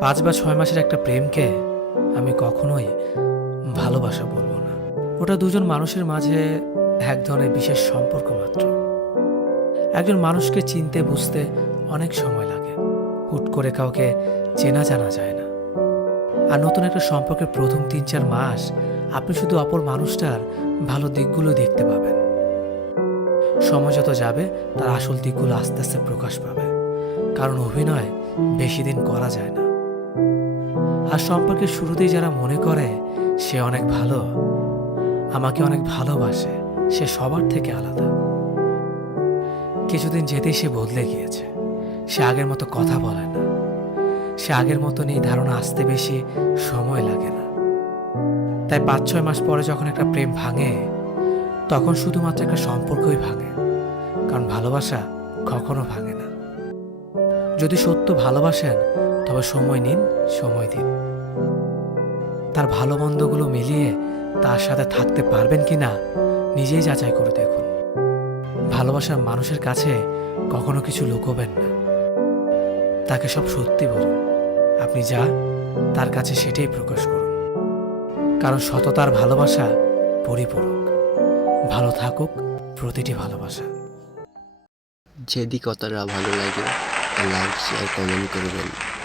পাঁচ বা ছয় মাসের একটা প্রেমকে আমি কখনোই ভালোবাসা বলব না। ওটা দুজন মানুষের মাঝে এক ধরনের বিশেষ সম্পর্ক মাত্র। একজন মানুষকে চিনতে, বুঝতে অনেক সময় লাগে। হুট করে কাউকে চেনা জানা যায় না। আর নতুন একটা সম্পর্কের প্রথম তিন চার মাস আপনি শুধু অপর মানুষটার ভালো দিকগুলো দেখতে পাবেন। সময় যত যাবে, তার আসল দিকগুলো আস্তে আস্তে প্রকাশ পাবে। কারণ অভিনয় বেশি দিন করা যায় না। আর সম্পর্কে শুরুতেই যারা মনে করে, সে অনেক ভালো। আমাকে অনেক ভালোবাসে, সে সবার থেকে আলাদা। কিছুদিন যেতেই সে বদলে গিয়েছে। সে আগের মতো কথা বলে না। সে আগের মতো নেই ধারণা আসতে বেশি সময় লাগে না। তাই পাঁচ ছয় মাস পরে যখন একটা প্রেম ভাঙে, তখন শুধুমাত্র একটা সম্পর্কই ভাঙে। কারণ ভালোবাসা কখনো ভাঙে না। যদি সত্য ভালোবাসেন তবে সময় নিন, সময় দিন। তার ভালো মন্দগুলো মিলিয়ে তার সাথে থাকতে পারবেন কি না, নিজেই যাচাই করে দেখুন। ভালোবাসার মানুষের কাছে কখনো কিছু লুকোবেন না। তাকে সব সত্যি বলুন। আপনি যা তার কাছে সেটাই প্রকাশ করুন। কারণ সততার ভালোবাসা পরিপূরক। ভালো থাকুক প্রতিটি ভালোবাসা। যদি কথাটা ভালো লাগে, লাইক শেয়ার কমেন্ট করবেন।